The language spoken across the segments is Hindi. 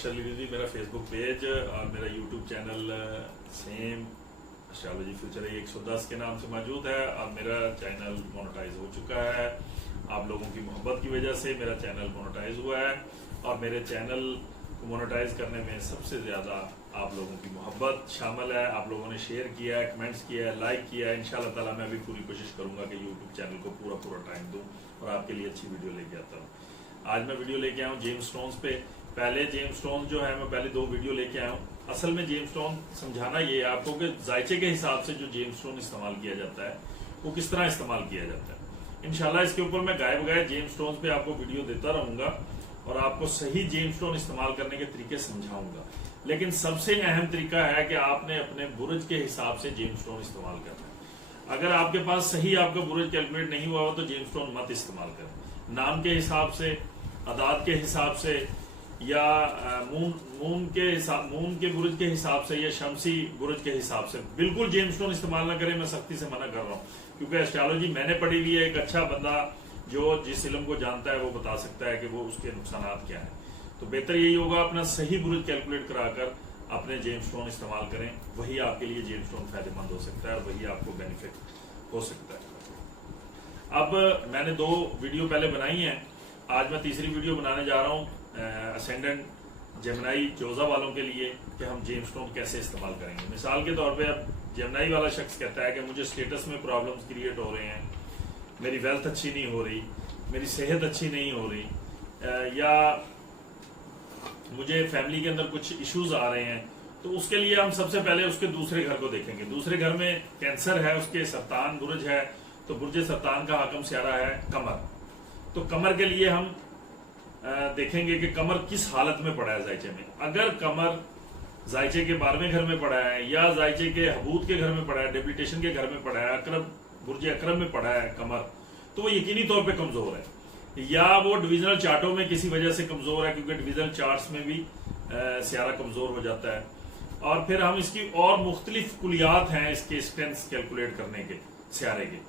बशर लिविजी मेरा फेसबुक पेज और मेरा YouTube channel same astrology future 110 के नाम से मौजूद है और मेरा चैनल मोनेटाइज हो चुका है। आप लोगों की मोहब्बत की वजह से मेरा चैनल मोनेटाइज हुआ है और मेरे चैनल को मोनेटाइज करने में सबसे ज़्यादा आप लोगों की मोहब्बत शामिल है। आप लोगों ने शेयर किया है, कमेंट्स किया है, लाइक किया है। इंशाल्लाह ताला मैं भी पूरी कोशिश करूंगा कि यूट्यूब चैनल को पूरा टाइम दूं और आपके लिए अच्छी वीडियो लेके आता हूँ। आज मैं वीडियो लेके आया हूँ जेम्स स्टोन्स पे। पहले जेम्स स्टोन जो है मैं पहले 2 वीडियो लेके आया हूँ। असल में जेम्स स्टोन समझाना ये है आपको कि जायचे के हिसाब से जो जेम्स स्टोन इस्तेमाल किया जाता है वो किस तरह इस्तेमाल किया जाता है। इंशाल्लाह इसके ऊपर मैं गायब गए जेम्स स्टोन पे आपको वीडियो देता रहूंगा और आपको सही जेम्स स्टोन इस्तेमाल करने के तरीके समझाऊंगा। लेकिन सबसे अहम तरीका है कि आपने अपने बुर्ज के हिसाब से जेम्स स्टोन इस्तेमाल करना है। अगर आपके पास सही आपका बुर्ज कैलकुलेट नहीं हुआ हो तो जेम्स स्टोन मत इस्तेमाल करें। नाम के हिसाब से, अदाद के हिसाब से या मून के बुर्ज के हिसाब से या शमसी बुर्ज के हिसाब से बिल्कुल जेम्स स्टोन इस्तेमाल ना करें। मैं सख्ती से मना कर रहा हूँ क्योंकि एस्ट्रोलॉजी मैंने पढ़ी हुई है। एक अच्छा बंदा जो जिस इल्म को जानता है वो बता सकता है कि वो उसके नुकसान क्या है। तो बेहतर यही होगा अपना सही बुर्ज कैलकुलेट कराकर अपने जेम्स स्टोन इस्तेमाल करें। वही आपके लिए जेम्स स्टोन फायदेमंद हो सकता है और वही आपको बेनिफिट हो सकता है। अब मैंने 2 वीडियो पहले बनाई हैं। आज मैं तीसरी वीडियो बनाने जा रहा हूँ असेंडेंट जेमिनी जोजा वालों के लिए कि हम जेम्स स्टोन कैसे इस्तेमाल करेंगे। मिसाल के तौर पे अब जेमिनी वाला शख्स कहता है कि मुझे स्टेटस में प्रॉब्लम्स क्रिएट हो रहे हैं, मेरी वेल्थ अच्छी नहीं हो रही, मेरी सेहत अच्छी नहीं हो रही, या मुझे फैमिली के अंदर कुछ इश्यूज आ रहे हैं। तो उसके लिए हम सबसे पहले उसके दूसरे घर को देखेंगे। दूसरे घर में कैंसर है, उसके सरतान बुर्ज है, तो बुर्ज सरतान का हाकम स्यारा है कमर। तो कमर के लिए हम देखेंगे कि कमर किस हालत में पड़ा है जायचे में। अगर कमर जायचे के 12वें घर में पड़ा है या जायचे के हबूत के घर में पड़ा है, डेबिलिटेशन के घर में पड़ा है, अकरब बुर्ज अकरब में पड़ा है कमर, तो वो यकीनी तौर पे कमजोर है। या वो डिविजनल चार्टों में किसी वजह से कमजोर है क्योंकि डिविजनल चार्ट्स में भी स्यारा कमजोर हो जाता है। और फिर हम इसकी और मुख्तलिफ कुलियात हैं इसके स्ट्रेंथ कैलकुलेट करने के स्यारे के।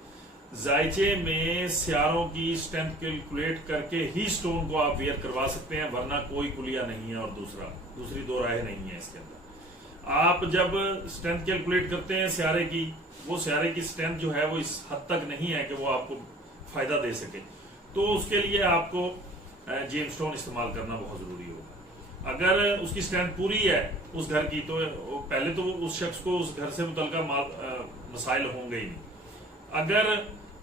जायचे में स्यारों की स्ट्रेंथ कैलकुलेट करके ही स्टोन को आप वेयर करवा सकते हैं, वरना कोई कुलिया नहीं है और दूसरी 2 राहें नहीं है इसके अंदर। आप जब स्ट्रेंथ कैलकुलेट करते हैं स्यारे की, वो स्यारे की स्ट्रेंथ जो है वो इस हद तक नहीं है कि वो आपको फायदा दे सके, तो उसके लिए आपको जेम्स स्टोन इस्तेमाल करना बहुत जरूरी होगा। अगर उसकी स्ट्रेंथ पूरी है उस घर की, तो पहले तो उस शख्स को उस घर से मुतल्लिका मसाइल होंगे ही नहीं। अगर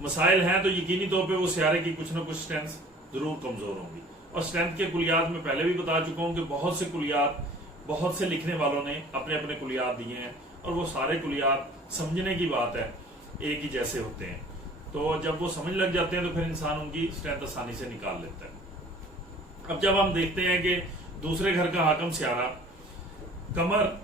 मसाइल हैं तो यकीनी तौर पे वो स्यारे की कुछ ना कुछ स्ट्रेंथ जरूर कमजोर होंगी। और स्ट्रेंथ के कुलियात में पहले भी बता चुका हूं कि बहुत से कुलियात बहुत से लिखने वालों ने अपने अपने कुलियात दिए हैं और वो सारे कुलियात समझने की बात है एक ही जैसे होते हैं। तो जब वो समझ लग जाते हैं तो फिर इंसान उनकी स्ट्रेंथ आसानी से निकाल लेता है। अब जब हम देखते हैं कि दूसरे घर का हाकम स्यारा कमर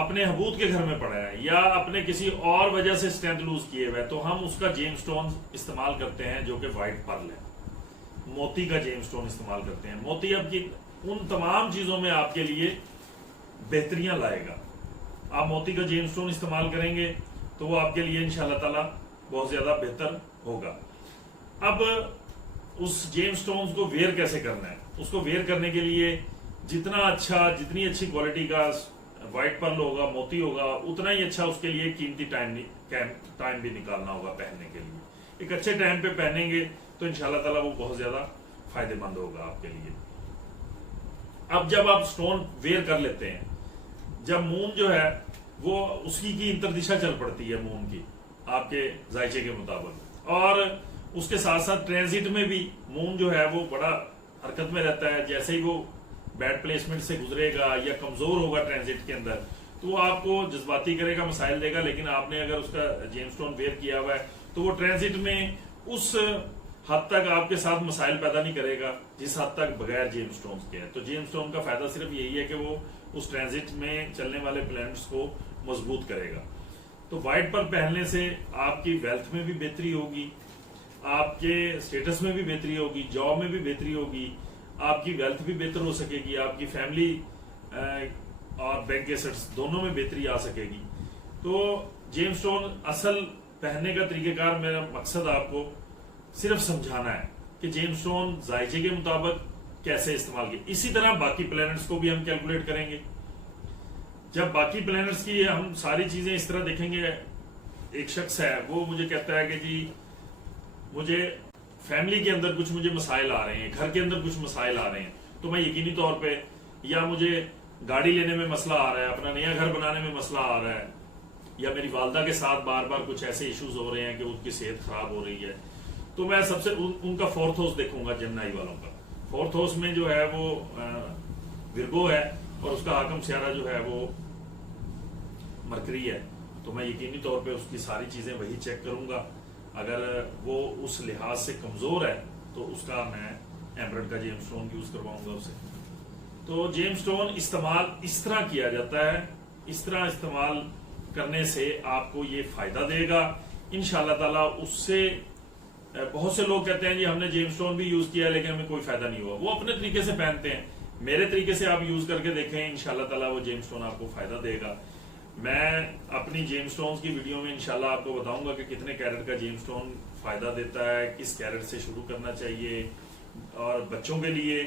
अपने हबूत के घर में पड़ा है या अपने किसी और वजह से स्ट्रेंथ लूज किए हुए, तो हम उसका जेम्स स्टोन इस्तेमाल करते हैं जो कि व्हाइट पर्ल है। मोती का जेम्स स्टोन इस्तेमाल करते हैं। मोती अब की उन तमाम चीजों में आपके लिए बेहतरियां लाएगा। आप मोती का जेम्स स्टोन इस्तेमाल करेंगे तो वो आपके लिए इंशाल्लाह ताला बहुत ज्यादा बेहतर होगा। अब उस जेम्स स्टोन को वेयर कैसे करना है, उसको वेयर करने के लिए जितनी अच्छी क्वालिटी का व्हाइट पर्ल होगा, मोती होगा, उतना ही अच्छा उसके लिए कीमती टाइम भी निकालना होगा पहनने के लिए। एक अच्छे टाइम पे पहनेंगे तो इंशाल्लाह ताला वो बहुत ज्यादा फायदेमंद होगा आपके लिए। अब जब आप स्टोन वेयर कर लेते हैं, जब मून जो है वो उसकी की इंतरदिशा चल पड़ती है मून की आपके जायचे के मुताबिक, और उसके साथ साथ ट्रांजिट में भी मून जो है वो बड़ा हरकत में रहता है। जैसे ही वो बैड प्लेसमेंट से गुजरेगा या कमजोर होगा ट्रांजिट के अंदर, तो वो आपको जज्बाती करेगा, मसाइल देगा। लेकिन आपने अगर उसका जेम्स स्टोन वेयर किया हुआ है तो वो ट्रांजिट में उस हद तक आपके साथ मसाइल पैदा नहीं करेगा जिस हद तक बगैर जेम्स स्टोन के है। तो जेम्स स्टोन का फायदा सिर्फ यही है कि वो उस ट्रांजिट में चलने वाले प्लैनेट्स को मजबूत करेगा। तो व्हाइट पर पहनने से आपकी वेल्थ में भी बेहतरी होगी, आपके स्टेटस में भी बेहतरी होगी, जॉब में भी बेहतरी होगी, आपकी वेल्थ भी बेहतर हो सकेगी, आपकी फैमिली और बैंक एसेट्स दोनों में बेहतरी आ सकेगी। तो जेम्स स्टोन असल पहनने का तरीकेकार, मेरा मकसद आपको सिर्फ समझाना है कि जेम्स स्टोन जायचे के मुताबिक कैसे इस्तेमाल किए। इसी तरह बाकी प्लैनेट्स को भी हम कैलकुलेट करेंगे। जब बाकी प्लैनेट्स की हम सारी चीजें इस तरह देखेंगे, एक शख्स है वो मुझे कहता है कि जी मुझे फैमिली के अंदर कुछ मुझे मसाइल आ रहे हैं, घर के अंदर कुछ मसाइल आ रहे हैं, तो मैं यकीनी तौर पे, या मुझे गाड़ी लेने में मसला आ रहा है, अपना नया घर बनाने में मसला आ रहा है, या मेरी वालदा के साथ बार बार कुछ ऐसे इश्यूज हो रहे हैं कि उनकी सेहत खराब हो रही है, तो मैं सबसे उनका फोर्थ हाउस देखूंगा। जेमिनी वालों का फोर्थ हाउस में जो है वो विर्गो है और उसका हाकम सियारा जो है वो मरकरी है, तो मैं यकीनी तौर पे उसकी सारी चीजें वही चेक करूंगा। अगर वो उस लिहाज से कमजोर है तो उसका मैं एमरल्ड का जेम स्टोन यूज करवाऊंगा उसे। तो जेम स्टोन इस्तेमाल इस तरह किया जाता है, इस तरह इस्तेमाल करने से आपको ये फायदा देगा इंशाअल्लाह ताला। उससे बहुत से लोग कहते हैं जी हमने जेम स्टोन भी यूज किया लेकिन हमें कोई फायदा नहीं हुआ, वो अपने तरीके से पहनते हैं। मेरे तरीके से आप यूज करके देखें, इंशाअल्लाह ताला वो जेम स्टोन आपको फायदा देगा। मैं अपनी जेम स्टोन की वीडियो में इंशाल्लाह आपको बताऊंगा कि कितने कैरेट का जेम स्टोन फायदा देता है, किस कैरेट से शुरू करना चाहिए, और बच्चों के लिए,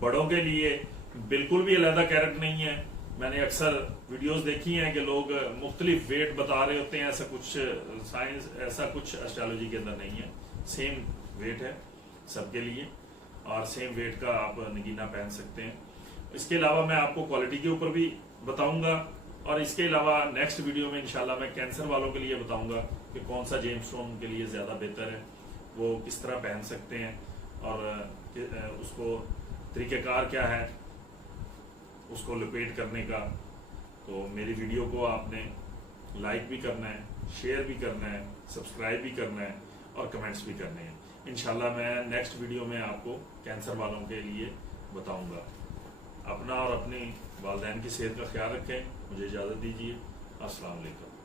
बड़ों के लिए बिल्कुल भी अलहदा कैरेट नहीं है। मैंने अक्सर वीडियोस देखी हैं कि लोग मुख्तलिफ वेट बता रहे होते हैं, ऐसा कुछ साइंस, ऐसा कुछ एस्ट्रोलॉजी के अंदर नहीं है। सेम वेट है सबके लिए और सेम वेट का आप नगीना पहन सकते हैं। इसके अलावा मैं आपको क्वालिटी के ऊपर भी बताऊंगा, और इसके अलावा नेक्स्ट वीडियो में इंशाल्लाह मैं कैंसर वालों के लिए बताऊंगा कि कौन सा जेम स्टोन के लिए ज्यादा बेहतर है, वो किस तरह पहन सकते हैं, और उसको तरीक़ेकार क्या है उसको लपेट करने का। तो मेरी वीडियो को आपने लाइक भी करना है, शेयर भी करना है, सब्सक्राइब भी करना है और कमेंट्स भी करने हैं। इंशाल्लाह मैं नेक्स्ट वीडियो में आपको कैंसर वालों के लिए बताऊंगा। अपना और अपनी वालिदैन की सेहत का ख्याल रखें। मुझे इजाज़त दीजिए। अस्सलाम वालेकुम।